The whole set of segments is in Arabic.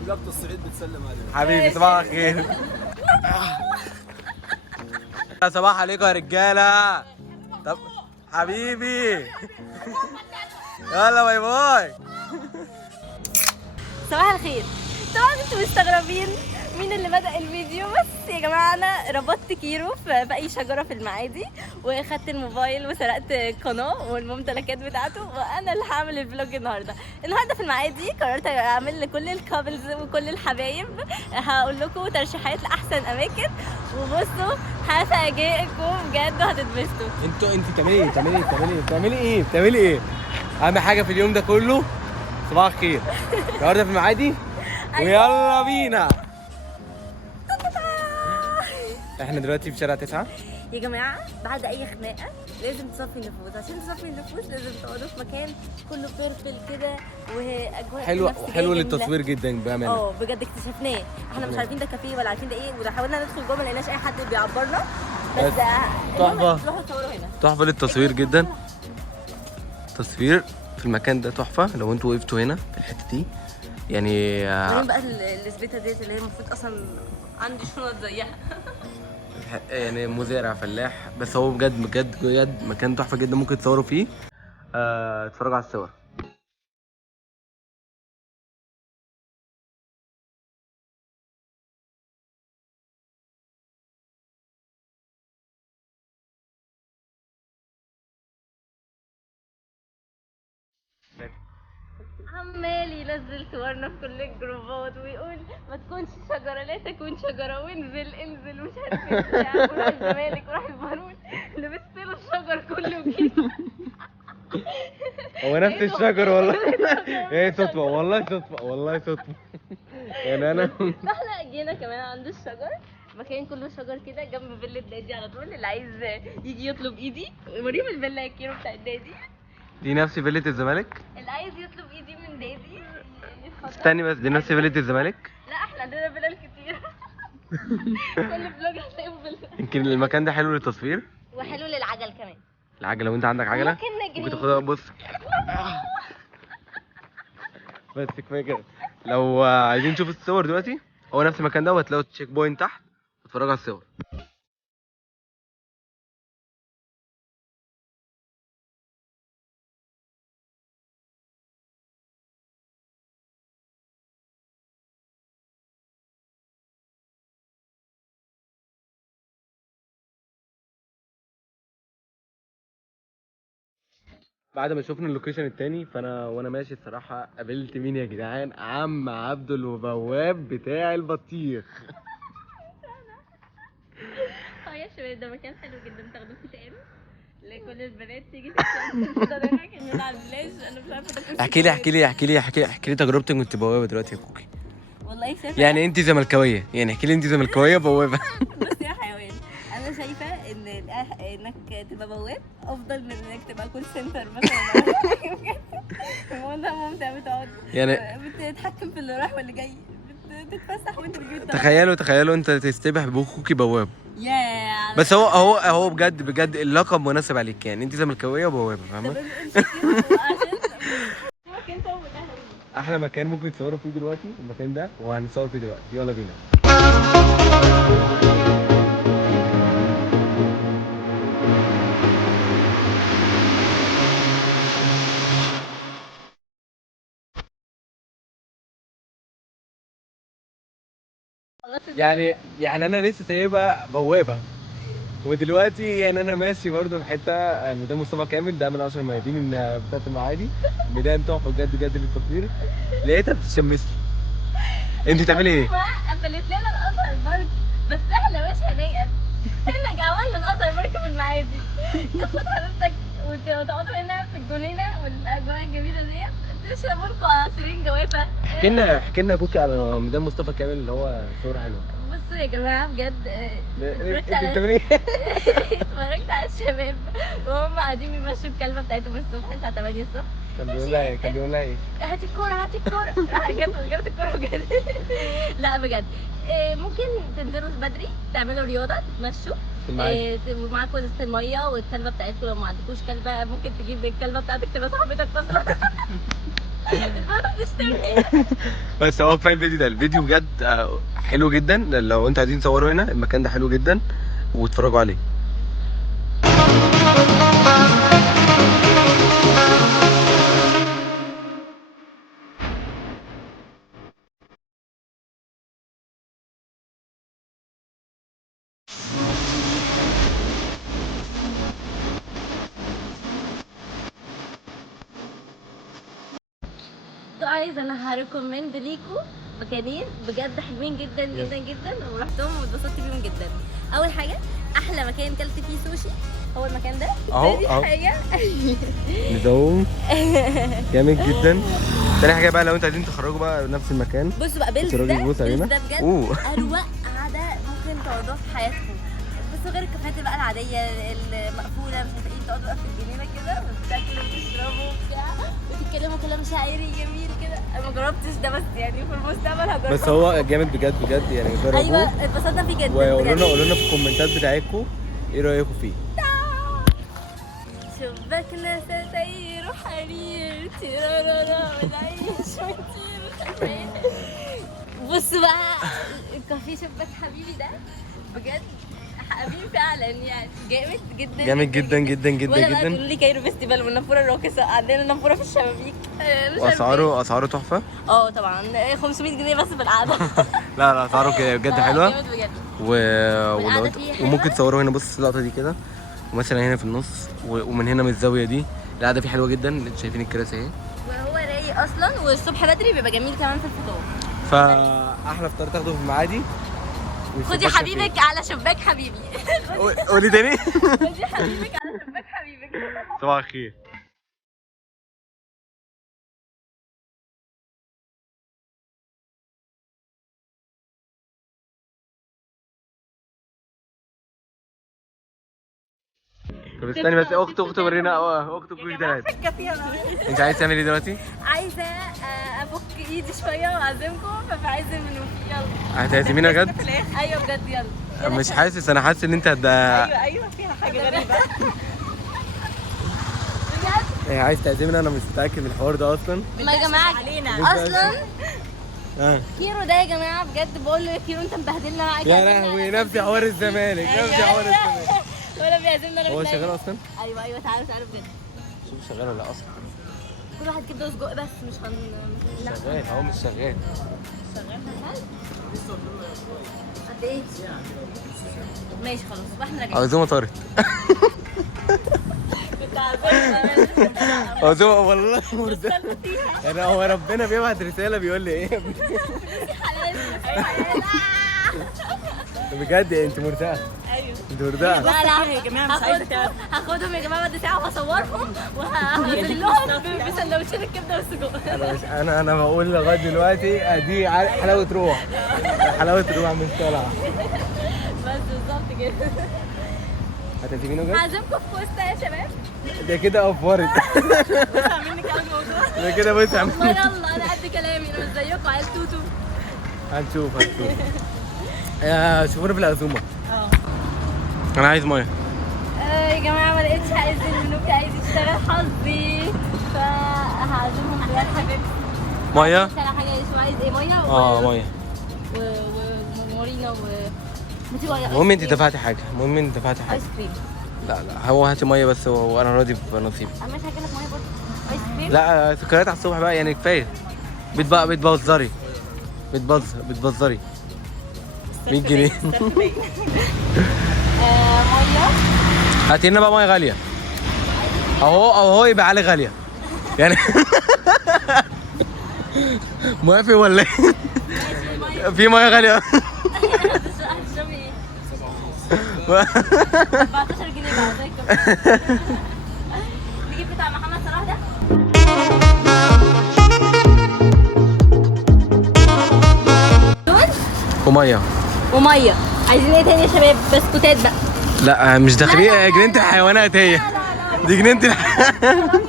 مملكة الصعيد بتسلم عليك. حبيبي صباح الخير. صباح عليكم يا رجاله. طب حبيبي يلا باي باي. صباح الخير. طبعا انتوا مستغربين مين اللي بدأ الفيديو، بس يا جماعه انا ربطت كيرو في اي شجره في المعادي، وخدت الموبايل وسرقت قناه والممتلكات بتاعته، وانا اللي هعمل الفلوج النهارده في المعادي. قررت اعمل لكل الكابلز وكل الحبايب، هقول لكم ترشيحات لاحسن اماكن، وبصوا هفاجئكم بجد وهتتبسطوا. انت بتعملي ايه؟ اهم حاجه في اليوم ده كله صباح الخير. النهارده في المعادي ويلا بينا. احنا دلوقتي في شارع 9. يا جماعه بعد اي خناقه لازم تصفي النفوس، عشان تصفي النفوس لازم تقعدوا في مكان كله بيرفل كده واجواء حلو للتصوير جدا بامانه. بجد اكتشفناه، احنا مش عارفين ده كافيه ولا عارفين ده ايه، وده حاولنا ندخل جوه ما لقيناش اي حد بيعبرنا، بس تحفه تروحوا تصوروا هنا. تحفه للتصوير جدا. التصوير في المكان ده تحفه لو انتوا وقفتوا هنا في الحته دي يعني. وبعدين بقى الزبيته ديت اللي هي المفروض اصلا عندي شنط زيها. يعني مزارع فلاح، بس هو بجد مكان تحفه جدا ممكن تصوروا فيه. اتفرجوا على الصور. عمال ينزل صورنا في كل الجروبات ويقول ما تكونش شجره لا تكون شجره، وانزل انزل ومش عارف ايه بتاع، وراح الزمالك وراح البارون، لبست له الشجر كله وجيت. هو نفس الشجر والله. هي صدفه والله صدفه. يعني انا احنا جينا كمان عند الشجر، مكان كله شجر كده جنب فيلا النادي على طول، اللي عايز يجي يطلب ايدي وريهم الفيلا الكيلو بتاع النادي. دي نفس فيلة الزمالك. اللي عايز يطلب ايدي من نادي استني بس، دي نفس فيلة الزمالك. لا احنا عندنا فيلل كتير. كل فلوج هتلاقيهم فيلا. يمكن المكان ده حلو للتصوير وحلو للعجل كمان. العجله، لو انت عندك عجله ممكن نجري. ممكن تاخدها. بص بس كفايه كده. لو عايزين نشوف الصور دلوقتي، هو نفس المكان ده، وهتلاقوا تشيك بوينت تحت اتفرجوا على الصور. بعد ما شفنا اللوكيشن التاني، وانا ماشي الصراحه قابلت مين يا جدعان؟ عم عبده البواب بتاع البطيخ. يا شباب ده مكان حلو جدا، تاخدوا فيه تقابل لكل البنات تيجي تتكلم كده نضحك اننا على البلاج. انا مش عارفه ده احكي لي تجربتك وانت بوابه دلوقتي يا كوكي. والله شايفه يعني انت زملكاويه، يعني احكي لي انت زملكاويه بوابه. بص يا حيوان، انا شايفه ان انك تبقى بواب افضل من انك تبقى كول سنتر مثلا. الموضوع ممتع، بتقعد يعني بتتحكم في اللي رايح واللي جاي، بتتفسح وانت بتجيب تخيلوا انت تستبح بكوكي بواب. ياه. بس هو بجد اللقب مناسب عليك، يعني انت زملكاويه وبوابه، فاهمه؟ احلى مكان ممكن تصوروا فيه دلوقتي المكان ده، وهنصور فيه دلوقتي. يلا بينا. يعني انا لسه سايبها بوابه، ودلوقتي يعني انا ماشي برضه في حته ميدان مصطفى كامل، ده من اشهر الميادين بتاعت المعادي. ميدان تحفه بجد للتصوير. لقيتها بتشمس لي. انت بتعملي ايه؟ قفلت لنا القطر البرد، بس احنا مش هنيئس. احنا جوعنا القطر البرد في المعادي. تاخد حضرتك وتقعدوا هنا في الجنينه والاجواء الجميله ديت، تشربوا لكم عصيرين جوافه. احكي لنا بوكي على ميدان مصطفى كامل اللي هو صور حلوه. بصوا يا جماعه بجد، انت بتعملي ايه؟ اتفرجت على الشباب وهم قاعدين بيمشوا الكلبه بتاعتهم الصبح الساعه 8 الصبح. كان بيقول لها ايه؟ هاتي الكوره. راح جابت الكوره بجد. لا بجد، ممكن تنزلوا بدري تعملوا رياضه، تتمشوا ومعاكم ازازه الميه والكلبه بتاعتكم. لو ما عندكوش كلبه ممكن تجيب الكلبه بتاعتك تبقى صاحبتك اصلا. بس هو كفايه الفيديو ده، الفيديو بجد حلو جدا. لو انتوا عايزين تصوروا هنا المكان ده حلو جدا واتفرجوا عليه. جايز انا هريكومند ليكوا مكانين بجد حلوين جدا جدا جدا، ورحتهم واتبسطت بيهم جدا. اول حاجه احلى مكان كلت فيه سوشي هو المكان ده. اهو دي اهو حاجه ندوم جامد جدا. تاني حاجه بقى لو انتوا عايزين تخرجوا بقى نفس المكان، بصوا بقى بيلز الراجل ده، بيبص بيلز علينا. ده بجد أوه. اروق قعده ممكن تقعدوها في حياتكم. بس غير الكافيهات بقى العاديه المقفوله، مش محتاجين تقعدوا بقى في الجنينه كده وتاكلوا وتشربوا وبتاع وتتكلموا كلام شاعري جميل كده. انا ما جربتش ده بس يعني في المستقبل هجربه. بس هو جامد بجد بجد يعني، جربوه. ايوه اتبسطنا فيه جدا. وقولوا بجد. لنا في الكومنتات بتاعتكم ايه رايكم فيه. شباكنا ستاير وحرير تيرارارا والعيش وطير. بصوا بقى الكافيه شباك حبيبي ده بجد حبيبي فعلا يعني جامد جدا جامد جدا جدا جدا ولا بقى جدا. تقولوا لي كايرو فيستيفال والنافوره الراقصه، عندنا نافوره في الشبابيك. واسعاره تحفه. طبعا 500 جنيه بس في القعده. لا اسعاره كده بجد حلوه. جامد بجد. ولو فيه حلوة. وممكن تصوروا هنا. بص اللقطه دي كده، ومثلا هنا في النص، ومن هنا من الزاويه دي القعده فيه حلوه جدا. انتوا شايفين الكراسي اهي، وهو رايق اصلا، والصبح بدري بيبقى جميل كمان في الفطار. فاحلى فطار تاخده في المعادي. خدي حبيبك على شباك حبيبي. قولي تاني. خدي حبيبك على شباك حبيبك. صباح الخير. طب استني بس، اخت ورينا اخت كويك ده. انت عايز تعمل ايه دلوقتي؟ عايزه افك ايدي شويه واعزمكم فعايزه منوفي. يلا هتعزمينا بجد؟ ايوه بجد يلا. مش حاسس، انا حاسس ان انت ايوه فيها حاجه غريبه. بجد عايز تعزمنا. انا مش متاكد من الحوار ده اصلا. ما يا جماعه اصلا كيرو ده يا جماعه بجد بقول له يا كيرو انت مبهدلنا معاك. يا لهوي، نفس حوار الزمالك، نفس حوار الزمالك. ولا بيعزمنا غير هو بالله. شغال اصلا؟ ايوه تعالوا بجد. شوف شغال ولا اصلا. كل واحد كبده وسجق بس مش لا. شغال، هو مش شغال. شغال قد ايه؟ ماشي خلاص واحنا راجعين. عزومه طارت. كنت عازمنا. عزومه والله مرضى. يعني هو ربنا بيبعت رساله بيقول لي ايه؟ بجد انت مرتاحه؟ ايوه انت مرتاحه؟ لا يا جماعه مش عايزه هاخدهم يا جماعه بعد ساعه واصورهم وهنزل لهم بسندوتشين الكبده والسجق. انا بقول لغايه دلوقتي دي حلاوه روح. حلاوه روح مش طالعه. بس بالظبط كده. هتعزمينه بجد؟ هعزمكم في كوستا يا شباب. ده كده افورت. منك اول موضوع. ده كده بص ما يلا انا قد كلامي، انا مش زيكم عيال توتو. هنشوف شوفونا في العزومه. انا عايز ميه. يا جماعه ما لقيتش عايز المنوكي عايز يشتغل حظي فهعزمهم بجد حبيبتي. ميه؟ على حاجه اسمها عايز ايه؟ ميه ميه ومورينا المهم انت دفعتي حاجه. ايس كريم. لا هو هاتي ميه بس وانا راضي بنصيبي. انا مش هجيب لك ميه برضه. ايس كريم. لا سكريات على الصبح بقى يعني كفايه. بتبذري 100 جنيه. ميه. هاتي لنا بقى ميه غاليه. اهو يبقى علي غاليه يعني. موافق ولا ايه؟ في ميه غاليه. هتشربي ايه؟ 14 جنيه بقى زي الكبده. نجيب بتاع محمد صلاح ده. وميه. عايزين ايه تاني يا شباب؟ بسكوتات بقى. لا مش داخلين جنينه الحيوانات هي. دي جنينه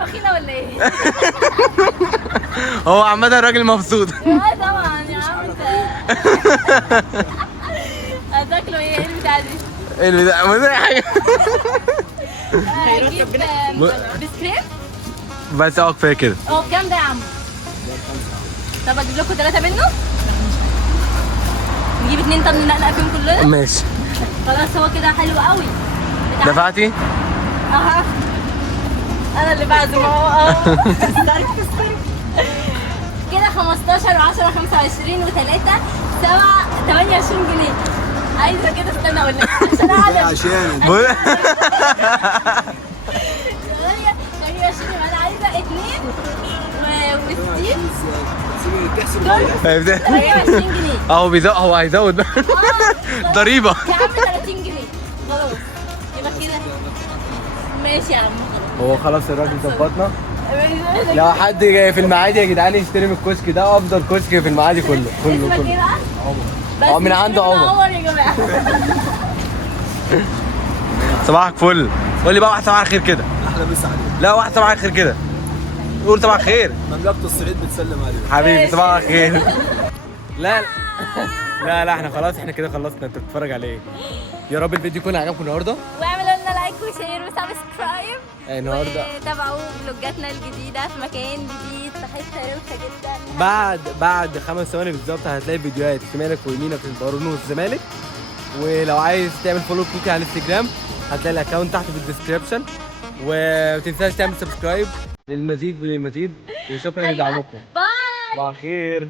بخيله ولا ايه؟ هو عامة الراجل مبسوط. طبعا يا عم انت. هتاكلوا ايه؟ ايه البتاع دي؟ ايه البتاع؟ ما زي حاجة. هجيب بسكريم. بس كفايه كده. بكام ده يا عم؟ طب اجيب لكم 3 منه؟ نجيب 2 طب ننقنق فيهم كلنا؟ ماشي. خلاص هو كده حلو قوي. دفعتي؟ اها انا اللي بعزم اهو كده 15 و10 25 و3 7 28 جنيه. عايزه كده استنى اقول لك عشان اعلم. عشان 28 انا عايزه 2 و60 تحسب 28 جنيه. اهو بيزود، هو هيزود ضريبه. يا عم 30 جنيه خلاص يبقى كده ماشي يا عم خلاص. هو خلاص الراجل ظبطنا. خلاص. لو حد جاي في المعادي يا جدعان يشتري من الكشك ده، افضل كشك في المعادي كله كله اسمك ايه كله. بقى؟ عمر. من عنده عمر. عمر يا جماعه. صباحك فل. قول لي بقى واحد صباح الخير كده. احلى مسا عليك. لا واحد صباح الخير كده. قول صباح الخير. مملكة الصعيد بتسلم عليك. حبيبي صباح الخير. لا لا احنا خلاص، احنا كده خلصنا. انت بتتفرج على ايه؟ يا رب الفيديو يكون عجبكم النهارده. واعملوا لنا لايك وشير وسبسكرايب. النهارده وتابعوا فلوجاتنا الجديده في مكان جديد في حته روشه جدا. بعد 5 ثواني بالظبط هتلاقي فيديوهات شمالك ويمينك في البارون والزمالك. ولو عايز تعمل فولو كوكي على الانستجرام هتلاقي الاكونت تحت في الديسكربشن. وما تنساش تعمل سبسكرايب للمزيد وشكرا لدعمكم. باي. صباح الخير.